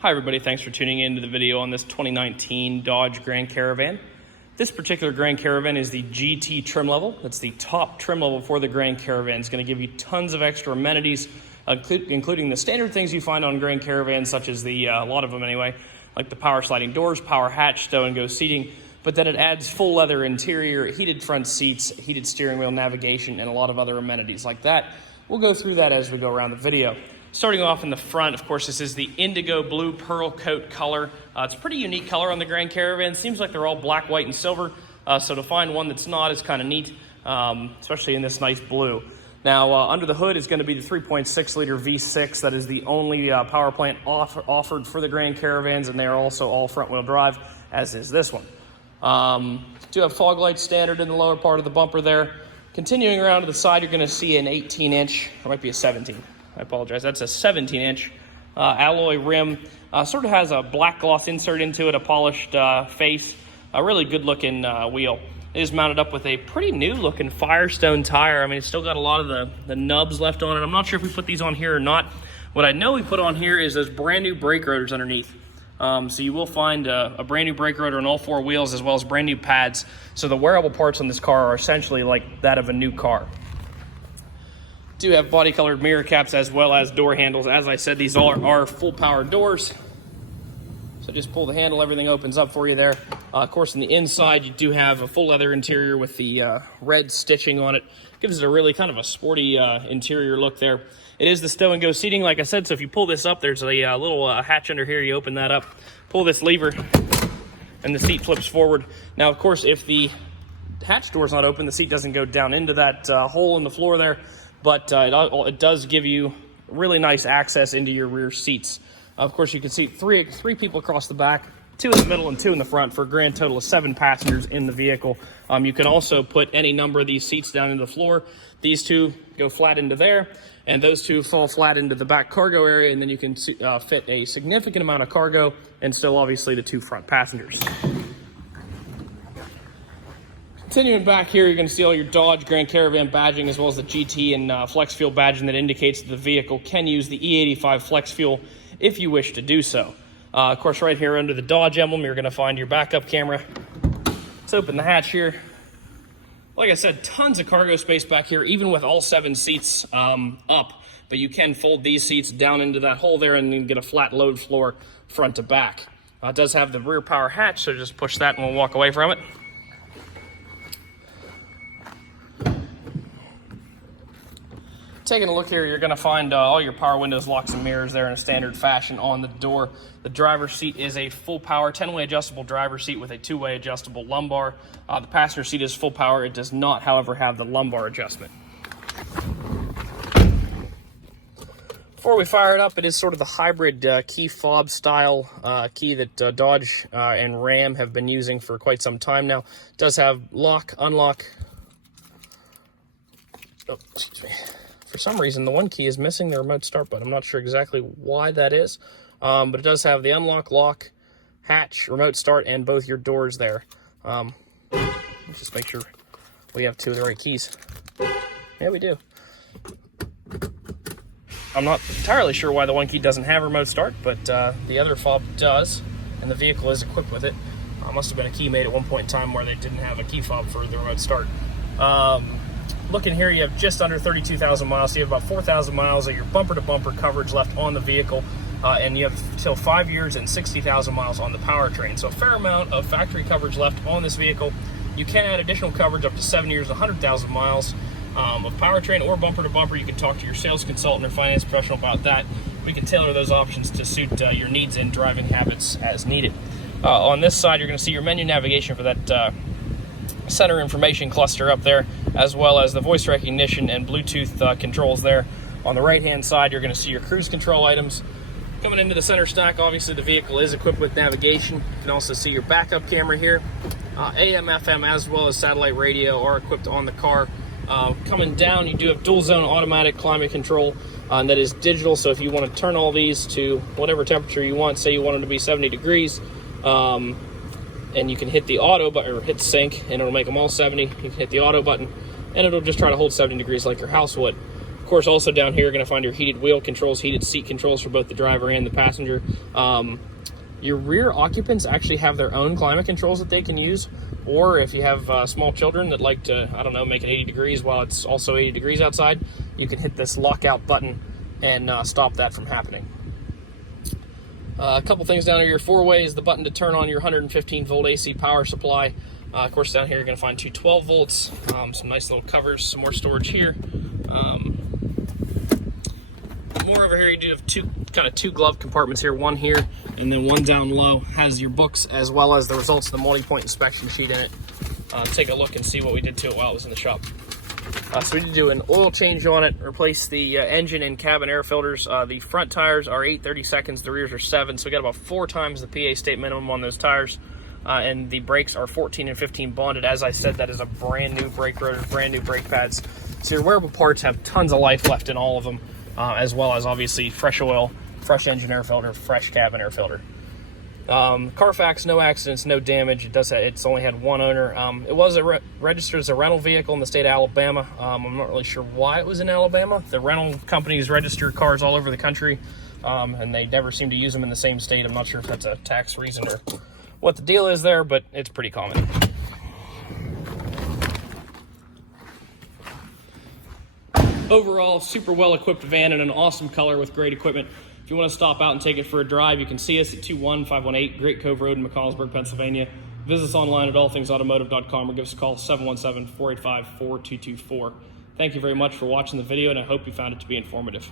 Hi everybody, thanks for tuning in to the video on this 2019 Dodge Grand Caravan. This particular Grand Caravan is the GT trim level. It's the top trim level for the Grand Caravan. It's going to give you tons of extra amenities, including the standard things you find on Grand Caravans, such as a lot of them anyway, like the power sliding doors, power hatch, stow-and-go seating, but then it adds full leather interior, heated front seats, heated steering wheel, navigation, and a lot of other amenities like that. We'll go through that as we go around the video. Starting off in the front, of course, this is the Indigo Blue Pearlcoat color. It's a pretty unique color on the Grand Caravan. Seems like they're all black, white, and silver. So to find one that's not is kind of neat, especially in this nice blue. Now, under the hood is going to be the 3.6-liter V6. That is the only power plant offered for the Grand Caravans, and they are also all front-wheel drive, as is this one. Do have fog lights standard in the lower part of the bumper there. Continuing around to the side, you're going to see an 18-inch, or might be a 17. I apologize, that's a 17-inch alloy rim. Sort of has a black gloss insert into it, a polished face, a really good looking wheel. It is mounted up with a pretty new looking Firestone tire. I mean, it's still got a lot of the nubs left on it. I'm not sure if we put these on here or not. What I know we put on here is those brand new brake rotors underneath. So you will find a brand new brake rotor on all four wheels, as well as brand new pads. So the wearable parts on this car are essentially like that of a new car. Do have body colored mirror caps as well as door handles. As I said, these are full power doors. So just pull the handle, everything opens up for you there. Of course, on the inside, you do have a full leather interior with the red stitching on it. Gives it a really kind of a sporty interior look there. It is the stow-and-go seating, like I said, so if you pull this up, there's a little hatch under here. You open that up, pull this lever, and the seat flips forward. Now, of course, if the hatch door's not open, the seat doesn't go down into that hole in the floor there. But it does give you really nice access into your rear seats. Of course, you can see three people across the back, 2 in the middle and 2 in the front, for a grand total of 7 passengers in the vehicle. You can also put any number of these seats down into the floor. These 2 go flat into there, and those 2 fall flat into the back cargo area, and then you can fit a significant amount of cargo and still obviously the 2 front passengers. Continuing back here, you're going to see all your Dodge Grand Caravan badging, as well as the GT and Flex Fuel badging that indicates that the vehicle can use the E85 Flex Fuel if you wish to do so. Of course, right here under the Dodge emblem, you're going to find your backup camera. Let's open the hatch here. Like I said, tons of cargo space back here, even with all 7 seats up. But you can fold these seats down into that hole there and then get a flat load floor front to back. It does have the rear power hatch, so just push that and we'll walk away from it. Taking a look here, you're going to find all your power windows, locks, and mirrors there in a standard fashion on the door. The driver's seat is a full power 10-way adjustable driver's seat with a 2-way adjustable lumbar. The passenger seat is full power. It does not, however, have the lumbar adjustment. Before we fire it up, it is sort of the hybrid key fob style key that Dodge and Ram have been using for quite some time now. It does have lock, unlock. Oh, excuse me. For some reason, the one key is missing the remote start button. I'm not sure exactly why that is, but it does have the unlock, lock, hatch, remote start, and both your doors there. Just make sure we have 2 of the right keys. Yeah, we do. I'm not entirely sure why the one key doesn't have remote start, but the other fob does, and the vehicle is equipped with it. Must have been a key made at one point in time where they didn't have a key fob for the remote start. Looking here, you have just under 32,000 miles, so you have about 4,000 miles of your bumper-to-bumper coverage left on the vehicle, and you have till 5 years and 60,000 miles on the powertrain. So a fair amount of factory coverage left on this vehicle. You can add additional coverage up to 7 years, 100,000 miles of powertrain or bumper-to-bumper. You can talk to your sales consultant or finance professional about that. We can tailor those options to suit your needs and driving habits as needed. On this side, you're going to see your menu navigation for that center information cluster up there, as well as the voice recognition and Bluetooth controls there. On the right hand side, you're going to see your cruise control items. Coming into the center stack, obviously the vehicle is equipped with navigation. You can also see your backup camera here. AM, FM, as well as satellite radio are equipped on the car. Coming down, you do have dual zone automatic climate control that is digital, so if you want to turn all these to whatever temperature you want, say you want them to be 70 degrees, and you can hit the auto button or hit sync and it'll make them all 70. You can hit the auto button and it'll just try to hold 70 degrees like your house would. Of course, also down here, you're going to find your heated wheel controls, heated seat controls for both the driver and the passenger. Your rear occupants actually have their own climate controls that they can use, or if you have small children that like to, I don't know, make it 80 degrees while it's also 80 degrees outside, you can hit this lockout button and stop that from happening. A couple things down here, your four-way is the button to turn on your 115 volt AC power supply. Of course, down here you're going to find two 12 volts, some nice little covers, some more storage here. More over here, you do have two glove compartments here, one here and then one down low. Has your books as well as the results of the multi-point inspection sheet in it. Take a look and see what we did to it while it was in the shop. So we did do an oil change on it, replace the engine and cabin air filters. The front tires are 8/30 seconds, the rears are 7, so we got about 4 times the PA state minimum on those tires. And the brakes are 14 and 15 bonded. As I said, that is a brand new brake rotor, brand new brake pads. So your wearable parts have tons of life left in all of them, as well as obviously fresh oil, fresh engine air filter, fresh cabin air filter. Carfax, no accidents, no damage. It's only had one owner. It was registered as a rental vehicle in the state of Alabama. I'm not really sure why it was in Alabama. The rental companies register cars all over the country, and they never seem to use them in the same state. I'm not sure if that's a tax reason or what the deal is there, but it's pretty common. Overall, super well-equipped van in an awesome color with great equipment. If you want to stop out and take it for a drive, you can see us at 21518 Great Cove Road in McCallsburg, Pennsylvania. Visit us online at allthingsautomotive.com or give us a call 717-485-4224. Thank you very much for watching the video, and I hope you found it to be informative.